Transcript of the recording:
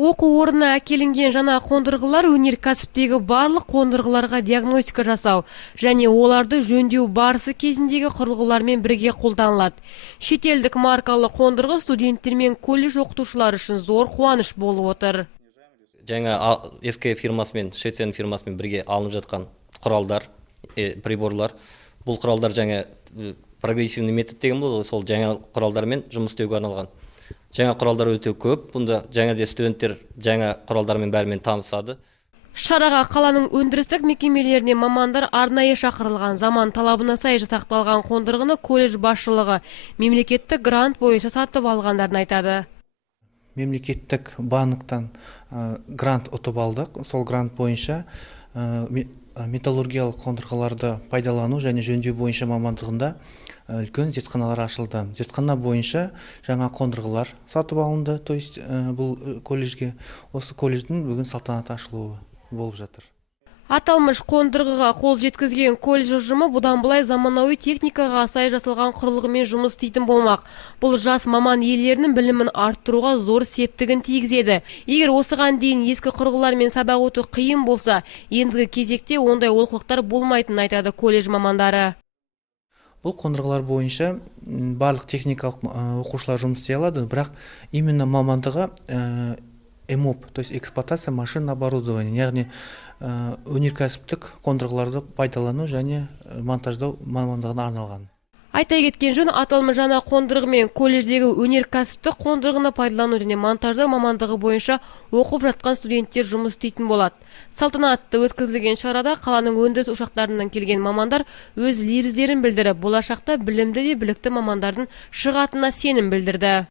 Оқу орнына әкелінген жаңа қондырғылар өнеркәсіптегі барлық қондырғыларға диагностика жасау және оларды жөндеу барысы кезіндегі құрылғылармен бірге қолданылады. Шетелдік маркалы қондырғы студенттер мен колледж оқытушылары үшін зор қуаныш болып отыр. Жаңа ескі фирмасымен, Швецияның фирмасымен бірге алынып жатқан құралдар, приборлар. Бұл құралдар жаңа прогрессивный метод деген бұл, сол жаңа құралдармен жұмыс істеуге арналған. Жаңа құралдар өте көп. Бұнда жаңа студенттер жаңа құралдармен бәрімен танысады. Шараға қаланың өндірістік мекемелеріне мамандар арнайы шақырылған. Заман талабына сай жасақталған қондырғыны колледж басшылығы мемлекеттік грант бойынша сатып алғандарын айтады. Мемлекеттік банктан грант ұтып алдық. Сол грант бойынша металлургиялық қондырғыларды пайдалану және жөндеу бойынша мамандығында үлкен зертханалар ашылды. Зертхана бойынша жаңа қондырғылар сатып алынды. То есть бұл колледжге, осы колледждің бүгін салтанатты ашылуы болып жатыр. Аталмыш қондырғыға қол жеткізген колледж ұжымы бұдан былай заманауи техникаға сай жасалған құрылғымен жұмыс істейтін болмақ. Бұл жас маман иелерінің білімін арттыруға зор септігін тигізеді. Егер осыған дейін ескі құрылғылармен сабақ өту қиын болса, ендігі кезекте ондай олқылықтар болмайтынын айтады колледж мамандары. Бұл қондырғылар бойынша барлық техникалық оқушылар жұмыс істей алады, бірақ именно мамандығы ЭМОП, то есть эксплуатация машин оборудования, яғни өнеркәсіптік қондырғыларды пайдалану және монтаждау мамандығына арналған. Айта кеткен жөн, аталмыш жаңа қондырғымен колледждегі өнеркәсіптік қондырғыны пайдалану және монтаждау мамандығы бойынша оқып жатқан студенттер жұмыс істейтін болады. Салтанатты өткізілген шарада қаланың өндіріс ошақтарынан келген мамандар өз лебіздерін білдіріп, болашақта білімді де білікті мамандардың шығатынына сенім білдірді.